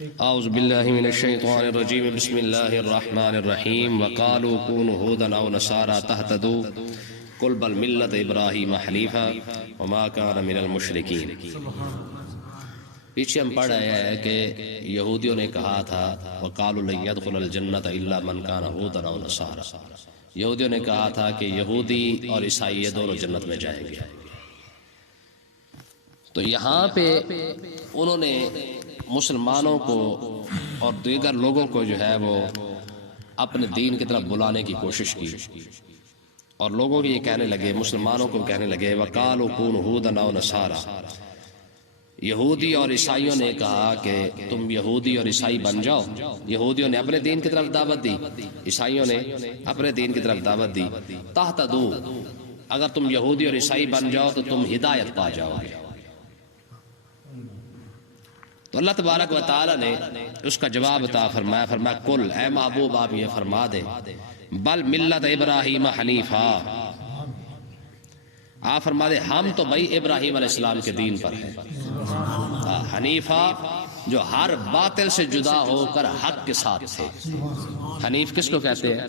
اعوذ باللہ من الشیطان الرجیم بسم اللہ الرحمن الرحیم وقالوا كونوا هودا او نصارى تهتدوا قل بل ملت ابراہیم حنیفا وما كان من المشرکین۔ پیچھے ہم پڑھ رہے ہیں کہ یہودیوں نے کہا تھا وقالوا لن يدخل الجنة الا من كان هودا او نصارى، یہودیوں نے کہا تھا کہ یہودی اور عیسائی یہ دونوں جنت میں جائیں گے۔ تو یہاں پہ انہوں نے مسلمانوں کو اور دیگر لوگوں کو جو ہے وہ اپنے دین کی طرف بلانے کی کوشش کی، اور لوگوں کو یہ کہنے لگے، مسلمانوں کو کہنے لگے وَقَالُوا كُونُوا هُودًا أَوْ نَصَارَىٰ، یہودی اور عیسائیوں نے کہا کہ تم یہودی اور عیسائی بن جاؤ۔ یہودیوں نے اپنے دین کی طرف دعوت دی، عیسائیوں نے اپنے دین کی طرف دعوت دی۔ تَهْتَدُوا، اگر تم یہودی اور عیسائی بن جاؤ تو تم ہدایت پا جاؤ گے۔ تو اللہ تبارک و تعالی نے اس کا جواب عطا فرمایا، فرمایا کل اے محبوب آپ یہ فرما دے بل ملت ابراہیم حنیفا، آپ فرما دے ہم تو بھائی ابراہیم علیہ السلام کے دین پر ہیں، حنیفا جو ہر باطل سے جدا ہو کر حق کے ساتھ تھے۔ حنیف کس کو کہتے ہیں؟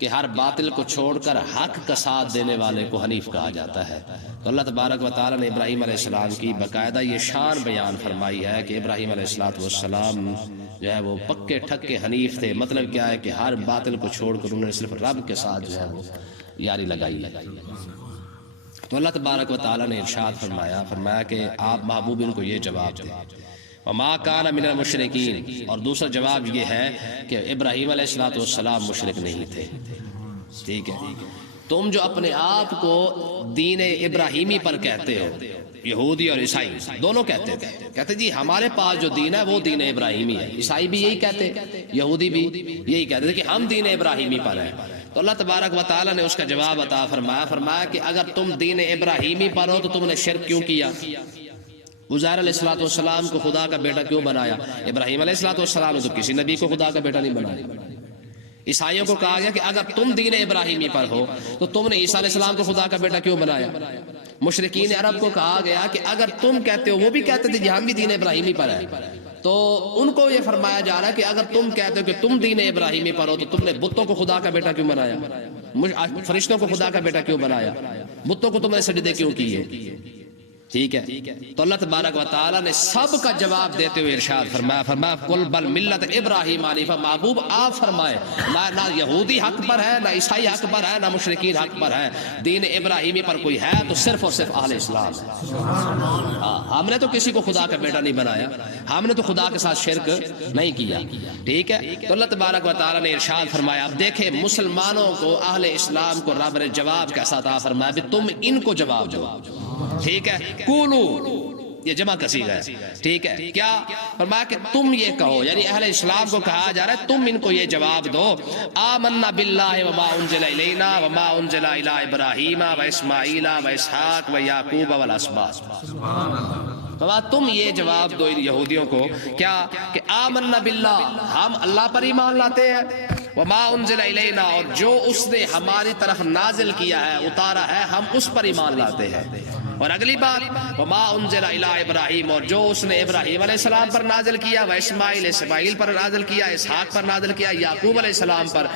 کہ ہر باطل کو چھوڑ کر حق کا ساتھ دینے والے کو حنیف کہا جاتا ہے۔ تو اللہ تبارک و تعالی نے ابراہیم علیہ السلام کی باقاعدہ یہ شان بیان فرمائی ہے کہ ابراہیم علیہ السلام جو ہے وہ پکے ٹھکے حنیف تھے۔ مطلب کیا ہے کہ ہر باطل کو چھوڑ کر انہوں نے صرف رب کے ساتھ جو ہے وہ یاری لگائی۔ تو اللہ تبارک و تعالی نے ارشاد فرمایا کہ آپ محبوب ان کو یہ جواب دیں وما کان من المشرکین، اور دوسرا جواب یہ ہے کہ ابراہیم علیہ السلام مشرک نہیں تھے۔ ٹھیک ہے، تم جو اپنے آپ کو دین ابراہیمی پر کہتے ہو، یہودی اور عیسائی دونوں کہتے جی ہمارے پاس جو دین ہے وہ دین ابراہیمی ہے۔ عیسائی بھی یہی کہتے، یہودی بھی یہی کہتے تھے کہ ہم دین ابراہیمی پر ہیں۔ تو اللہ تبارک و تعالی نے اس کا جواب عطا فرمایا کہ اگر تم دین ابراہیمی پر ہو تو تم نے شرک کیوں کیا؟ عزیر علیہ السلام کو خدا کا بیٹا کیوں بنایا؟ ابراہیم علیہ السلام نے تو کسی نبی کو خدا کا بیٹا نہیں بنایا۔ عیسائیوں کو کہا گیا کہ اگر تم دین ابراہیمی پر ہو تو تم نے عیسیٰ علیہ السلام کو خدا کا بیٹا کیوں بنایا؟ مشرکین عرب کو کہا گیا کہ اگر تم کہتے ہو، وہ بھی کہتے تھے کہ ہم بھی دین ابراہیمی پر ہیں، تو ان کو یہ فرمایا جا رہا ہے کہ اگر تم کہتے ہو کہ تم دین ابراہیمی پر ہو تو تم نے بتوں کو خدا کا بیٹا کیوں بنایا؟ فرشتوں کو خدا کا بیٹا کیوں بنایا؟ بتوں کو تم نے سجدے کیوں کیے؟ ٹھیک ہے، تو اللہ تبارک و تعالی نے سب کا جواب دیتے ہوئے ارشاد فرمایا کل بل ملت ابراہیم حنیفا، محبوب آپ فرمائے نہ یہودی حق پر ہے، نہ عیسائی حق پر ہے، نہ مشرکین حق پر ہے، دین ابراہیمی پر کوئی ہے تو صرف اور صرف اہل اسلام ہے۔ ہم نے تو کسی کو خدا کا بیٹا نہیں بنایا، ہم نے تو خدا کے ساتھ شرک نہیں کیا۔ ٹھیک ہے، تو اللہ تبارک و تعالی نے ارشاد فرمایا، اب دیکھیں مسلمانوں کو، اہل اسلام کو رب نے جواب کیسا عطا فرمایا بھی تم ان کو جواب دو۔ ٹھیک ہے، کولو یہ جمع کا صیغہ ہے۔ ٹھیک ہے، کیا فرمایا کہ تم یہ کہو، یعنی اہل اسلام کو کہا جا رہا ہے تم ان کو یہ جواب دو، آمنا باللہ وما انزل الینا وما انزل الی ابراہیم و اسماعیل و اسحاق و یعقوب والاسباط۔ تم یہ جواب دو ان یہودیوں کو، کیا کہ آمنا باللہ، ہم اللہ پر ایمان لاتے ہیں، وما انزل الینا، اور جو اس نے ہماری طرف نازل کیا ہے، اتارا ہے، ہم اس پر ایمان لاتے ہیں۔ اور اگلی بات وما انزل الی ابراہیم، اور جو اس نے ابراہیم علیہ السلام پر نازل کیا، و اسماعیل پر نازل کیا، اسحاق پر نازل کیا، یعقوب علیہ السلام پر،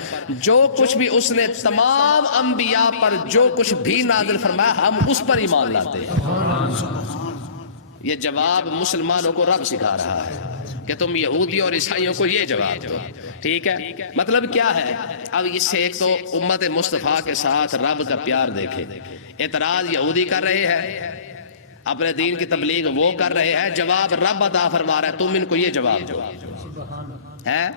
جو کچھ بھی اس نے تمام انبیاء پر جو کچھ بھی نازل فرمایا ہم اس پر ایمان لاتے ہیں۔ یہ جواب مسلمانوں کو رب سکھا رہا ہے کہ تم یہودی اور عیسائیوں کو یہ جواب دو۔ ٹھیک ہے، مطلب کیا ہے؟ اب اس سے ایک تو امت مصطفیٰ کے ساتھ رب کا پیار دیکھے۔ اعتراض یہودی کر رہے ہیں، اپنے دین کی تبلیغ وہ کر رہے ہیں، جواب رب عطا فرما رہا ہے تم ان کو یہ جواب دو ہے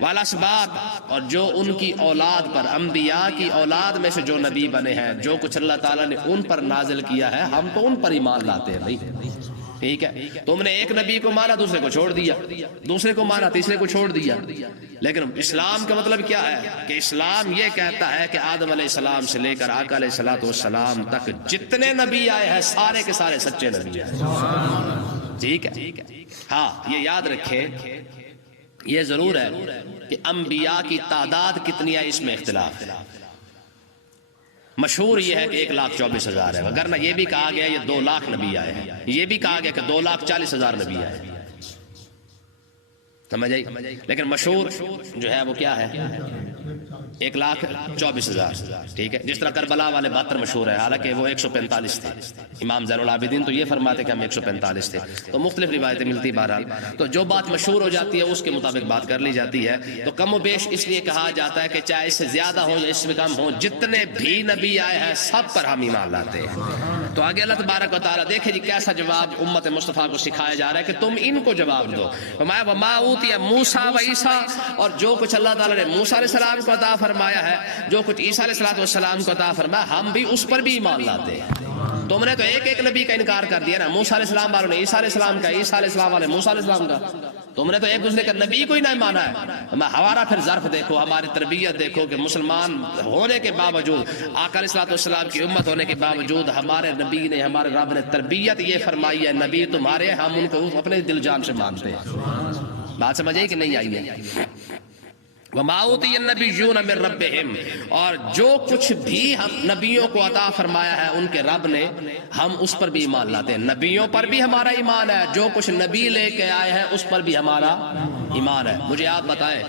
والاسباط، اور جو ان کی اولاد پر، انبیاء کی اولاد میں سے جو نبی بنے ہیں، جو کچھ اللہ تعالیٰ نے ان پر نازل کیا ہے ہم تو ان پر ایمان لاتے ہیں بھائی۔ ٹھیک ہے، تم نے ایک نبی کو مانا دوسرے کو چھوڑ دیا، دوسرے کو مانا تیسرے کو چھوڑ دیا۔ لیکن اسلام کا مطلب کیا ہے کہ اسلام یہ کہتا ہے کہ آدم علیہ السلام سے لے کر آقا علیہ السلام تک جتنے نبی آئے ہیں سارے کے سارے سچے نبی ہیں۔ ٹھیک ہے، ہاں یہ یاد رکھیں، یہ ضرور ہے کہ انبیاء کی تعداد کتنی ہے اس میں اختلاف ہے۔ مشہور یہ ہے کہ 1,24,000 ہے، وگرنہ یہ بھی کہا گیا یہ 2 لاکھ نبی آئے ہیں، یہ بھی کہا گیا کہ 2,40,000 نبی آئے ہیں۔ سمجھ آئی؟ لیکن مشہور جو ہے وہ کیا ہے 1,24,000. ٹھیک ہے، جس طرح کربلا والے 72 مشہور ہے، حالانکہ وہ 145 تھے. امام زین العابدین تو یہ فرماتے کہ ہم 145 تھے. تو مختلف روایتیں ملتی بہرحال. تو جو بات مشہور ہو جاتی ہے اس کے مطابق بات کر لی جاتی ہے. تو کم و بیش اس لیے کہا جاتا ہے کہ چاہے اس سے زیادہ ہو یا اس سے کم ہو، جتنے بھی نبی آئے ہیں سب پر ہم ایمان لاتے ہیں. تو آگے اللہ تبارک و تعالیٰ دیکھیں جی کیسا جواب امت مصطفیٰ کو سکھایا جا رہا ہے کہ تم ان کو جواب دو. فرمایا وما اوتی موسیٰ و عیسیٰ، اور جو کچھ اللہ تعالیٰ نے موسیٰ علیہ السلام کو عطا فرمایا ہے، جو کچھ عیسیٰ علیہ السلام کو عطا فرمایا، ہم بھی اس پر بھی ایمان لاتے ہیں. تم نے تو ایک ایک نبی کا انکار کر دیا نا. موسیٰ علیہ السلام والوں نے عیسیٰ علیہ السلام کا، عیسیٰ علیہ السلام والے موسیٰ علیہ السلام کا. تم نے تو ایک دوسرے کا نبی کو ہی نہیں مانا ہے. ہمارا پھر ظرف دیکھو، ہماری تربیت دیکھو کہ مسلمان ہونے کے باوجود، آقا علیہ السلام کی امت ہونے کے باوجود، ہمارے نبی نے، ہمارے رب نے تربیت یہ فرمائی ہے نبی تمہارے، ہم ان کو اپنے دل جان سے مانتے ہیں. بات سمجھ آئی کہ نہیں آئی ہے؟ وَمَا أُوتِيَ النَّبِيُّونَ مِن رَبِّهِمْ، اور جو کچھ بھی ہم نبیوں کو عطا فرمایا ہے ان کے رب نے، ہم اس پر بھی ایمان لاتے ہیں. نبیوں پر بھی ہمارا ایمان ہے، جو کچھ نبی لے کے آئے ہیں اس پر بھی ہمارا ایمان ہے. مجھے آپ بتائیں،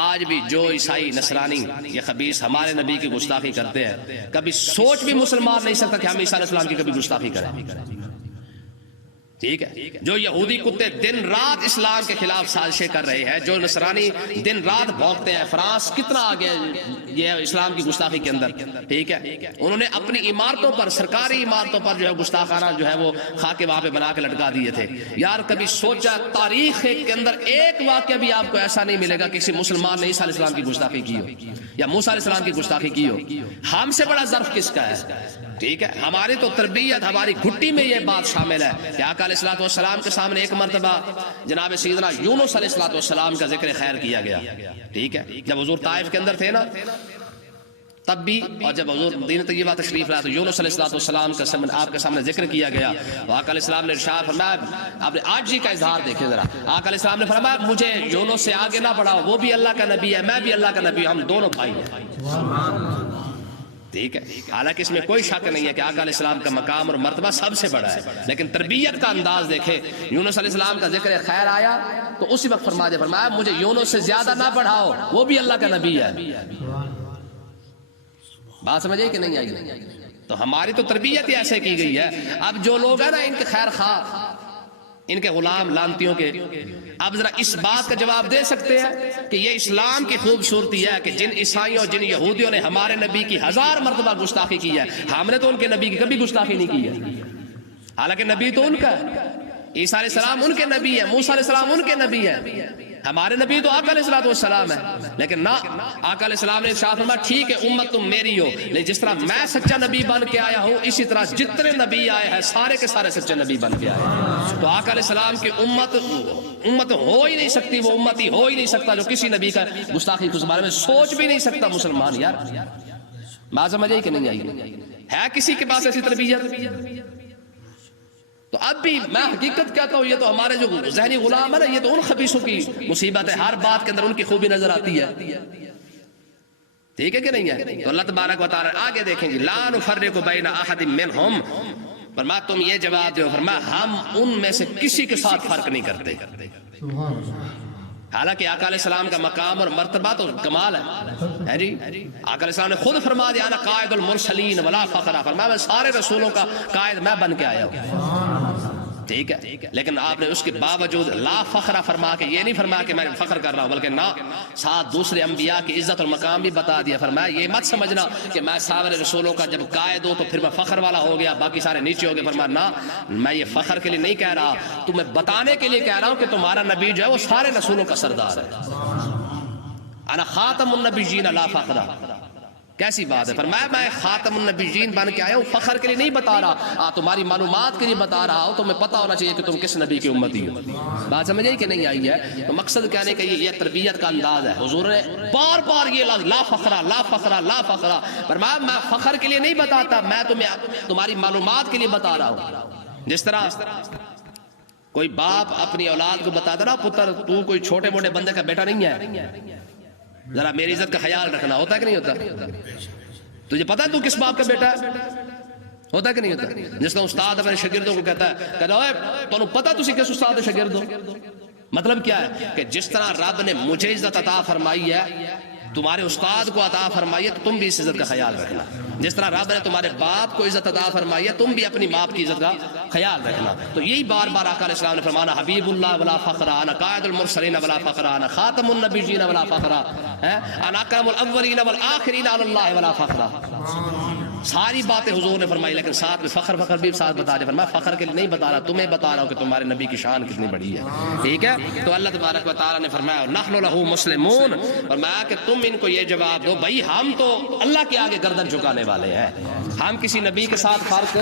آج بھی جو عیسائی نصرانی یہ خبیث ہمارے نبی کی گستاخی کرتے ہیں، کبھی سوچ بھی مسلمان نہیں سکتا کہ ہم عیسیٰ علیہ السلام کی کبھی گستاخی کریں. ٹھیک ہے، جو یہودی کتے دن رات اسلام کے خلاف سازشیں کر رہے ہیں، جو نصرانی دن رات بھونکتے ہیں. فرانس کتنا آگے یہ اسلام کی گستاخی کے اندر. ٹھیک ہے، انہوں نے اپنی عمارتوں پر، سرکاری عمارتوں پر جو ہے گستاخانہ جو ہے وہ خاکے وہاں پہ بنا کے لٹکا دیے تھے. یار کبھی سوچا تاریخ کے اندر ایک واقعہ بھی آپ کو ایسا نہیں ملے گا کسی مسلمان نے عیسیٰ علیہ السلام کی گستاخی کی ہو یا موسیٰ علیہ السلام کی گستاخی کی ہو. ہم سے بڑا ظرف کس کا ہے؟ ٹھیک ہے، ہماری تو تربیت، ہماری گھٹی میں یہ بات شامل ہے کہ آقا علیہ السلام کے سامنے ایک مرتبہ جناب سیدنا یونس علیہ السلام کا ذکر خیر کیا گیا. ٹھیک ہے، جب حضور طائف کے اندر تھے نا تب بھی، اور جب حضور مدینہ طیبہ تشریف لایا تو یونس علیہ السلام کا آپ کے سامنے ذکر کیا گیا. آقا علیہ السلام نے ارشاد فرمایا، آپ نے آج جی کا اظہار دیکھیں ذرا. آقا علیہ السلام نے فرمایا مجھے یونس سے آگے نہ بڑھاؤ، وہ بھی اللہ کا نبی ہے، میں بھی اللہ کا نبی ہوں، ہم دونوں بھائی ہیں. ٹھیک ہے، حالانکہ اس میں کوئی شک نہیں ہے کہ آقا علیہ السلام کا مقام اور مرتبہ سب سے بڑا ہے، لیکن تربیت کا انداز دیکھیں. یونس علیہ السلام کا ذکر خیر آیا تو اسی وقت فرمایا مجھے یونس سے زیادہ نہ بڑھاؤ، وہ بھی اللہ کا نبی ہے. بات سمجھ آئی کہ نہیں آئی؟ تو ہماری تو تربیت ہی ایسے کی گئی ہے. اب جو لوگ ہیں نا ان کے خیر خواہ، ان کے غلام لانتیوں کے، اب ذرا اس بات کا جواب دے سکتے ہیں کہ یہ اسلام کی خوبصورتی ہے کہ جن عیسائیوں جن یہودیوں نے ہمارے نبی کی 1000 مرتبہ گستاخی کی ہے، ہم نے تو ان کے نبی کی کبھی گستاخی نہیں کی ہے. حالانکہ نبی تو ان کا ہے، عیسیٰ علیہ السلام ان کے نبی ہے، موسیٰ علیہ السلام ان کے نبی ہے، ہمارے نبی تو آقا علیہ السلام ہے. لیکن نہ، آقا علیہ السلام نے ارشاد فرمایا ٹھیک ہے امت تم میری ہو، لیکن جس طرح میں سچا نبی بن کے آیا ہوں اسی طرح جتنے نبی آئے ہیں سارے کے سارے سچے نبی بن کے آئے ہیں. تو آقا علیہ السلام کی امت ہو ہی نہیں سکتی، وہ امتی ہو ہی نہیں سکتا جو کسی نبی کا گستاخی کے بارے میں سوچ بھی نہیں سکتا مسلمان. یار بات سمجھ آئی کہ نہیں آئی؟ ہے کسی کے پاس ایسی تربیت؟ تو اب بھی میں حقیقت کہتا ہوں، یہ تو ہمارے جو ذہنی غلام ہے نا، یہ تو ان خبیثوں کی مصیبت ہے، ہر بات کے اندر ان کی خوبی نظر آتی ہے. ٹھیک ہے کہ نہیں ہے؟ تو اللہ تبارک و تعالی آگے دیکھیں گے، لا نفرق بین احد منہم، فرمایا تم یہ جواب دو، فرمایا ہم ان میں سے کسی کے ساتھ فرق نہیں کرتے. حالانکہ آقا علیہ السلام کا مقام اور مرتبہ تو کمال ہے جی. آقا علیہ السلام نے خود فرما دیا انا قائد المرسلین ولا فخر، فرمایا میں سارے رسولوں کا قائد میں بن کے آیا ہوں. ٹھیک ہے، لیکن آپ نے اس کے باوجود لا فخر فرما کے یہ نہیں فرمایا کہ میں فخر کر رہا ہوں، بلکہ نہ، ساتھ دوسرے انبیاء کی عزت اور مقام بھی بتا دیا. فرمایا یہ مت سمجھنا کہ میں سارے رسولوں کا جب قائد ہوں تو پھر میں فخر والا ہو گیا باقی سارے نیچے ہو گئے. فرمایا نہ، میں یہ فخر کے لیے نہیں کہہ رہا، تمہیں بتانے کے لیے کہہ رہا ہوں کہ تمہارا نبی جو ہے وہ سارے رسولوں کا سردار ہے. انا خاتم النبیین لا فخر، کیسی بات ہے؟ فرمایا میں خاتم النبیین بن کے آیا ہوں، فخر کے لیے نہیں بتا رہا، تمہاری معلومات کے لیے بتا رہا ہوں، تمہیں پتہ ہونا چاہیے کہ تم کس نبی کی امتی ہو. بات سمجھ آئی کہ نہیں آئی ہے؟ تو مقصد کہنے کا یہ تربیت کا انداز ہے. حضور نے بار بار یہ لفظ لا فخرہ لا فخرہ لا فخرہ، فرمایا میں فخر کے لیے نہیں بتاتا، میں تمہیں تمہاری معلومات کے لیے بتا رہا ہوں. جس طرح کوئی باپ اپنی اولاد کو بتاتا نا، پتر تو کوئی چھوٹے موٹے بندے کا بیٹا نہیں ہے، ذرا میری عزت کا خیال رکھنا، ہوتا ہے کہ نہیں ہوتا؟ تجھے پتا ہے تو کس باپ کا بیٹا ہے؟ ہوتا ہے کہ نہیں ہوتا؟ جس طرح استاد اپنے شاگردوں کو کہتا ہے کہ تو پتا تسی کس استاد شاگرد ہو، مطلب کیا ہے کہ جس طرح رب نے مجھے عزت عطا فرمائی ہے، تمہارے استاد کو عطا فرمائی ہے، تو تم بھی اس عزت کا خیال رکھنا. جس طرح رب نے تمہارے باپ کو عزت عطا فرمائی ہے، تم بھی اپنی باپ کی عزت کا خیال رکھنا. تو یہی بار بار آقا علیہ السلام نے فرمانا حبیب اللہ ولا فخر، انا قائد المرسلین ولا فخر، انا خاتم النبیین ولا فخر، انا اکرم الاولین والآخرین علی اللہ ولا فخر. ساری باتیں حضور نے فرمائی، لیکن ساتھ میں فخر بھی ساتھ بتا دیا. فرمایا فخر کے لیے نہیں بتا رہا، تمہیں بتا رہا ہوں کہ تمہارے نبی کی شان کتنی بڑی ہے. ٹھیک ہے. تو اللہ تبارک و تعالیٰ نے فرمایا نحن لہ مسلمون، فرمایا کہ تم ان کو یہ جواب دو بھائی ہم تو اللہ کے آگے گردن جھکانے والے ہیں، ہم کسی نبی کے ساتھ فرق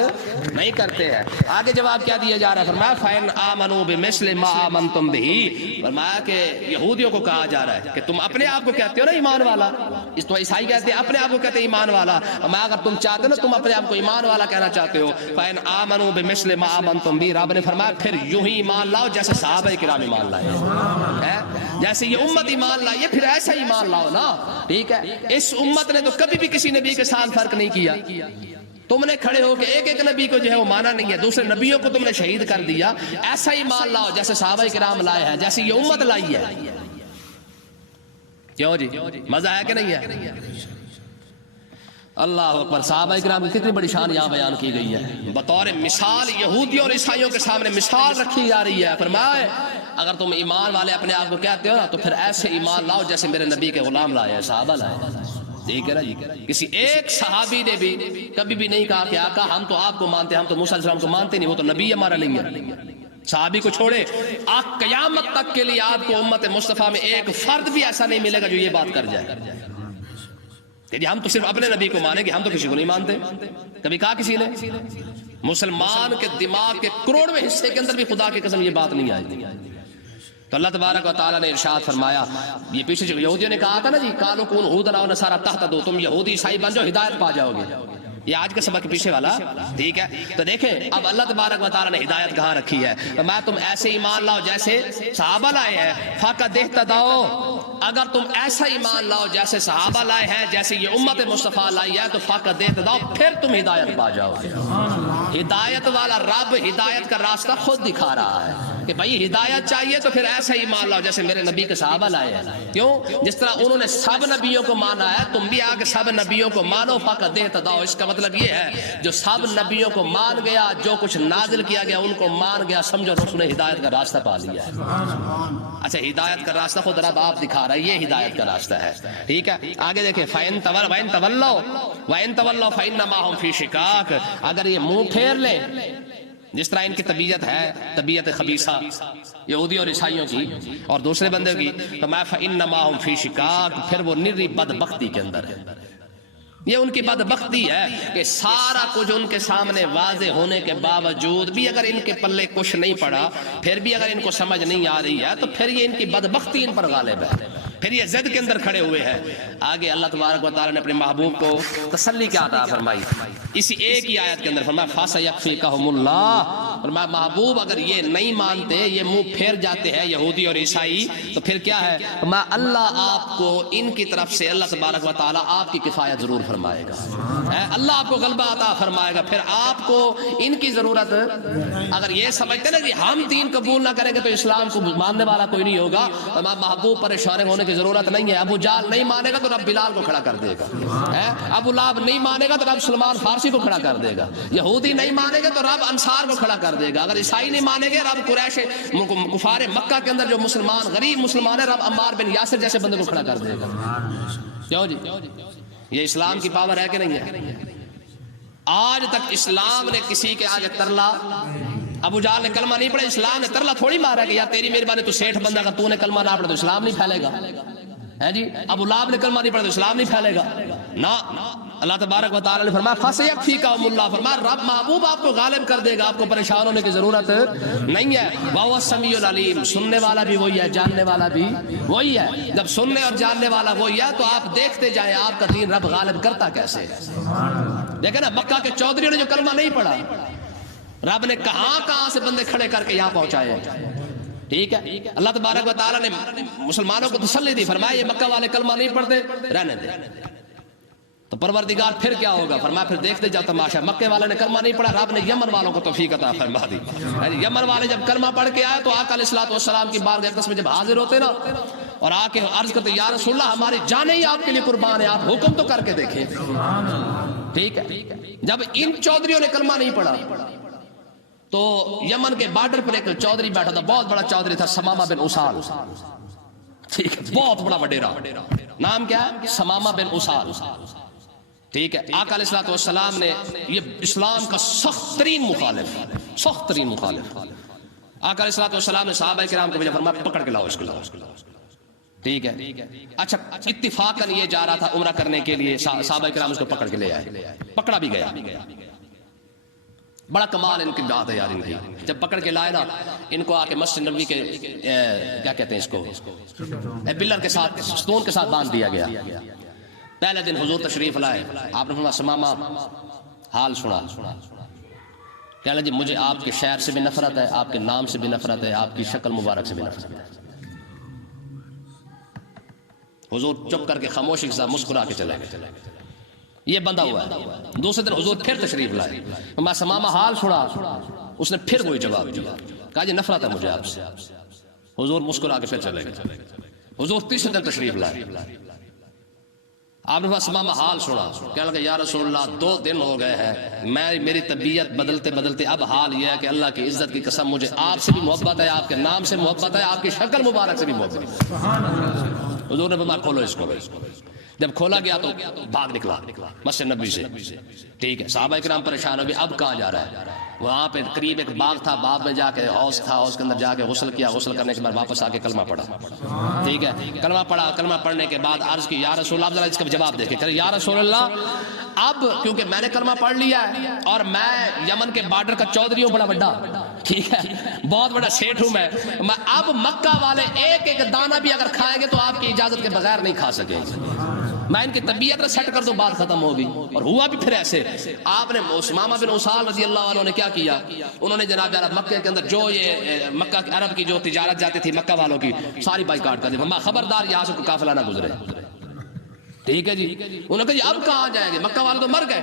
نہیں کرتے ہیں. آگے جواب کیا دیا جا رہا ہے؟ فرمایا فَإِنْ آمَنُوا بِمِثْلِ مَا آمَنْتُمْ بِهِ. فرمایا کہ یہودیوں کو کہا جا رہا ہے کہ تم اپنے آپ کو کہتے ہو نا ایمان والا، اس تو عیسائی کہتے ہیں اپنے آپ کو کہتے ہیں ایمان والا. فرمایا اگر تم چاہتے ہو نا، تم اپنے آپ کو ایمان والا کہنا چاہتے ہو، فَإِنْ آمَنُوا بِمِثْلِ مَا آمَنْتُمْ بِهِ، رب نے فرمایا پھر یوں ہی ایمان لاؤ جیسے صحابہ کرام ایمان لائے، جیسے یہ امت ایمان لائی ہے، پھر ایسا ایمان لاؤ نا. ٹھیک ہے. اس امت نے تو کبھی بھی کسی نبی کے ساتھ فرق نہیں کیا. تم نے کھڑے ہو کے ایک ایک نبی کو جو ہے وہ مانا نہیں ہے، دوسرے نبیوں کو تم نے شہید کر دیا. ایسا ہی مان لاؤ جیسے صحابہ کرام لائے ہیں، جیسے یہ امت لائی ہے. کیوں جی مزہ ہے کہ نہیں ہے؟ اللہ اکبر. صحابہ کرام کی کتنی بڑی شان یہاں بیان کی گئی ہے، بطور مثال یہودیوں اور عیسائیوں کے سامنے مثال رکھی جا رہی ہے. فرمائے اگر تم ایمان والے اپنے آپ کو کہتے ہو نا، تو پھر ایسے ایمان لاؤ جیسے میرے نبی کے غلام لائے ہیں، صحابہ لائے. ٹھیک ہے نا جی. کسی ایک صحابی نے بھی کبھی بھی نہیں کہا کہ آقا ہم تو آپ کو مانتے ہیں، ہم تو موسیٰ علیہ السلام کو مانتے نہیں، وہ تو نبی ہمارا نہیں ہے. صحابی کو چھوڑے آپ قیامت تک کے لیے آپ کو امت مصطفیٰ میں ایک فرد بھی ایسا نہیں ملے گا جو یہ بات کر جائے کہ ہم تو صرف اپنے نبی کو مانیں گے، ہم تو کسی کو نہیں مانتے. کبھی کہا کسی نے؟ مسلمان کے دماغ کے کروڑویں حصے کے اندر بھی خدا کی قسم یہ بات نہیں آئی. تو اللہ تبارک و تعالیٰ نے ارشاد فرمایا، یہ پیچھے جو یہودیوں نے کہا تھا نا جی قالوا کونوا ھودا و نصارا تہتدوا، تم یہودی عیسائی بن جاؤ ہدایت پا جاؤ گے. یہ آج کا سبق پیچھے والا. ٹھیک ہے. تو دیکھیں اب اللہ تبارک و تعالیٰ نے ہدایت کہاں رکھی ہے. میں تم ایسے ایمان لاؤ جیسے صحابہ لائے ہیں، فقد اہتدوا، اگر تم ایسا ایمان لاؤ جیسے صحابہ لائے ہیں، جیسے یہ امت مصطفیٰ لائی ہے، تو فقد اہتدوا، پھر تم ہدایت پا جاؤ گے. ہدایت والا رب ہدایت کا راستہ خود دکھا رہا ہے کہ بھائی ہدایت چاہیے تو پھر ایسا ہی مان لاؤ جیسے میرے نبی کے صحابہ لائے ہیں. کیوں؟ جس طرح انہوں نے سب نبیوں کو مانا ہے، تم بھی آگے سب نبیوں کو مانو. فقد اہتدوا، اس کا مطلب یہ ہے جو سب نبیوں کو مان گیا، جو کچھ نازل کیا گیا ان کو مان گیا، سمجھو اس نے ہدایت کا راستہ پا لیا ہے. اچھا ہدایت کا راستہ خود رب آپ دکھا رہا ہے، یہ ہدایت کا راستہ ہے. ٹھیک ہے. آگے دیکھیں فَإِن تَوَلَّوْا فَإِنَّمَا هُمْ فِي شِقَاقٍ، اگر یہ منہ پھیر لیں، جس طرح ان کی طبیعت ہے، طبیعت خبیثہ یہودی اور عیسائیوں کی اور دوسرے بندے کی، تو میں فَإِنَّمَا هُمْ فِي شِقَاقٍ، پھر وہ نری بدبختی کے اندر ہے. یہ ان کی بدبختی ہے کہ سارا کچھ ان کے سامنے واضح ہونے کے باوجود بھی اگر ان کے پلے کچھ نہیں پڑا، پھر بھی اگر ان کو سمجھ نہیں آ رہی ہے، تو پھر یہ ان کی بدبختی ان پر غالب ہے، پھر یہ زد کے اندر کھڑے ہوئے ہیں. آگے اللہ تبارک و تعالیٰ نے اپنے محبوب کو تسلی کیا عطا فرمائی اسی ایک ہی آیت کے اندر. فرمایا فَسَيَكْفِيكَهُمُ اللَّهُ، فرمایا محبوب اگر یہ نہیں مانتے، یہ منہ پھیر جاتے ہیں یہودی اور عیسائی، تو پھر کیا ہے؟ فرمایا اللہ آپ کو ان کی طرف سے اللہ تبارک و تعالیٰ آپ کی کفایت ضرور فرمائے گا. اللہ آپ کو غلبہ عطا فرمائے گا. پھر آپ کو ان کی ضرورت، اگر یہ سمجھتے نا کہ ہم دین قبول نہ کریں گے تو اسلام کو ماننے والا کوئی نہیں ہوگا، محبوب پریشان ہونے کی ضرورت نہیں ہے. ابو جہل نہیں مانے گا تو رب بلال کو کھڑا کر دے گا. ابو لہب نہیں مانے گا تو رب سلمان فارسی کو کھڑا کر دے گا. یہودی نہیں مانے گا تو رب انصار کو کھڑا کر دے گا. اگر عیسائی نہیں مانے گے، رب قریش کفار مکہ کے اندر جو مسلمان غریب مسلمان ہے، رب عمار بن یاسر جیسے بندے کو کھڑا کر دے گا. کیوں جی؟ یہ اسلام کی پاور ہے کہ نہیں ہے؟ آج تک اسلام نے کسی کے آگے ترلا، ابو جہل نے کلمہ نہیں پڑھا، اسلام نے ترلا تھوڑی مارا کہ یار تیری مہربانی تو سیٹھ بندہ کا، تو نے کلمہ نہ پڑھا تو اسلام نہیں پھیلے گا. ہے جی؟ ابو لہب نے کلمہ نہیں پڑھا تو اسلام نہیں پھیلے گا. نہ، اللہ تبارک و تعالیٰ نے فرمایا فَسَيَكْفِيكَهُمُ اللَّهُ، فرمایا رب محبوب آپ کو غالب کر دے گا، آپ کو پریشان ہونے کی ضرورت نہیں ہے. وَهُوَ السَّمِيعُ الْعَلِيمُ، سننے والا بھی وہی ہے، جاننے والا بھی وہی ہے. جب سننے اور جاننے والا وہی ہے تو آپ دیکھتے جائیں آپ کا دین رب غالب کرتا کیسے ہے. دیکھیں نا مکہ کے چودھریوں نے جو کلمہ نہیں پڑھا، رب نے کہاں سے بندے کھڑے کر کے یہاں پہنچائے ہیں. ٹھیک ہے. اللہ تبارک و تعالیٰ نے مسلمانوں کو تسلی دی، فرمایا یہ مکہ والے کلمہ نہیں پڑھتے، رہنے دے. تو پروردگار پھر کیا ہوگا؟ فرمایا پھر دیکھتے جاؤ تماشا، مکے والے نے کلمہ نہیں پڑھا، رب نے یمن والوں کو توفیق عطا فرما دی. یمن والے جب کلمہ پڑھ کے آئے تو آقا علیہ الصلوۃ والسلام کی بارگاہ اقدس میں جب حاضر ہوتے نا اور آ کے عرض کرتے یا رسول اللہ ہماری جانیں ہی آپ کے لیے قربان ہے، آپ حکم تو کر کے دیکھیں. ٹھیک ہے. جب ان چودھریوں نے کلمہ نہیں پڑھا تو یمن کے بارڈر پر ایک چودھری بیٹھا تھا، بہت بڑا چودھری تھا، سمامہ بن اسال. ٹھیک ہے، بہت بڑا وڈیرا. نام کیا ہے؟ سمامہ بن اسال. ٹھیک ہے. آقا علیہ الصلوۃ والسلام نے، یہ اسلام کا سخت ترین مخالف. آقا علیہ الصلوۃ والسلام نے صحابہ کرام کو بھیجا، فرمایا پکڑ کے لاؤ اس کو. ٹھیک ہے. اچھا اتفاقاً یہ جا رہا تھا عمرہ کرنے کے لیے، صحابہ کرام اس کو پکڑ کے لے آئے، پکڑا بھی گیا. بڑا کمال ان کی بات ہے یار. ان کی جب پکڑ کے لائے نا، ان کو آ کے مسجد نبوی کے کیا کہتے ہیں اس کو، پلر کے ساتھ، ستون کے ساتھ باندھ دیا گیا. پہلے دن حضور تشریف لائے، آپ نے فرمایا سمامہ حال سنا. کہنے لگے مجھے آپ کے شہر سے بھی نفرت ہے، آپ کے نام سے بھی نفرت ہے، آپ کی شکل مبارک سے بھی نفرت ہے. حضور چپ کر کے خاموشی کے ساتھ مسکرا کے چلے گئے. یہ بندہ ہوا ہے. دوسرے دن حضور پھر تشریف لائے، میں سمامہ حال سنا. اس نے پھر وہی جواب دیا، کہا جی نفرت ہے مجھے آپ سے. حضور مسکرا کے پھر چلے گئے. حضور تیسرے دن تشریف لائے، آپ نے سمامہ حال سنا. کہنے لگا یا رسول اللہ 2 دن ہو گئے ہیں، میری طبیعت بدلتے بدلتے اب حال یہ ہے کہ اللہ کی عزت کی قسم مجھے آپ سے بھی محبت ہے، آپ کے نام سے محبت ہے، آپ کی شکل مبارک سے بھی محبت ہے. حضور نے فرمایا کھولو اس کو. جب کھولا گیا تو بھاگ نکلا مسجد نبوی سے. ٹھیک ہے. صحابہ کرام پریشان ہو گئے، اب کہاں جا رہا ہے؟ وہاں پہ قریب ایک باغ تھا، باغ میں جا کے حوض تھا، حوض کے اندر جا کے غسل کیا. غسل کرنے کے بعد واپس آ کے کلمہ پڑھا. ٹھیک ہے. کلمہ پڑھا. کلمہ پڑھنے کے بعد عرض کی یا رسول اللہ، ذرا اس کا جواب دیکھیں. کہ یا رسول اللہ اب کیونکہ میں نے کلمہ پڑھ لیا ہے اور میں یمن کے بارڈر کا چودھری ہوں، بڑا بڑا، ٹھیک ہے، بہت بڑا سیٹ ہوں میں اب مکہ والے ایک ایک دانہ بھی اگر کھائیں گے تو آپ کی اجازت کے بغیر نہیں کھا سکیں. میں ان کی طبیعت میں سیٹ کر دوں، بات ختم ہوگی. اور ہوا بھی پھر ایسے. آپ نے سمامہ بن اسال رضی اللہ عنہ نے کیا کیا؟ انہوں نے جناب یار مکے کے اندر جو یہ مکہ کے عرب کی جو تجارت جاتی تھی مکہ والوں کی، ساری بائیکاٹ کر دی. خبردار یہاں سے کوئی قافلہ نہ گزرے. ٹھیک ہے جی. انہوں نے کہا جی اب کہاں جائیں گے، مکہ والے تو مر گئے.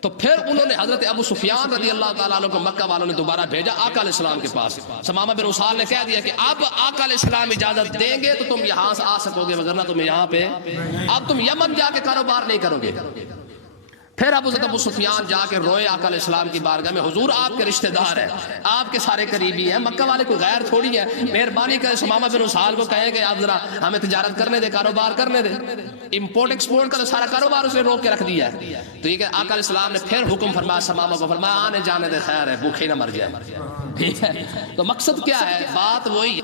تو پھر انہوں نے حضرت ابو سفیان رضی اللہ تعالیٰ عنہ کو مکہ والوں نے دوبارہ بھیجا آقا علیہ السلام کے پاس. سمامہ بن اسال نے کہہ دیا کہ اب آقا علیہ السلام اجازت دیں گے تو تم یہاں سے آ سکو گے، وگرنہ تم یہاں پہ اب تم یمن جا کے کاروبار نہیں کرو گے. پھر ابو سفیان جا کے روئے آقا علیہ السلام کی بارگاہ میں، حضور آپ کے رشتہ دار ہیں، آپ کے سارے قریبی ہیں، مکہ والے کوئی غیر تھوڑی ہے، مہربانی کرے سمامہ بن اسال کو کہیں کہ آپ ذرا ہمیں تجارت کرنے دے، کاروبار کرنے دے. امپورٹ ایکسپورٹ کا تو سارا کاروبار اس نے روک کے رکھ دیا ہے. ٹھیک ہے. آقا علیہ السلام نے پھر حکم فرمایا سمامہ کو، فرمایا آنے جانے دے، خیر ہے، بھوکے نہ مر جائے. ٹھیک ہے. تو مقصد کیا ہے؟ بات وہی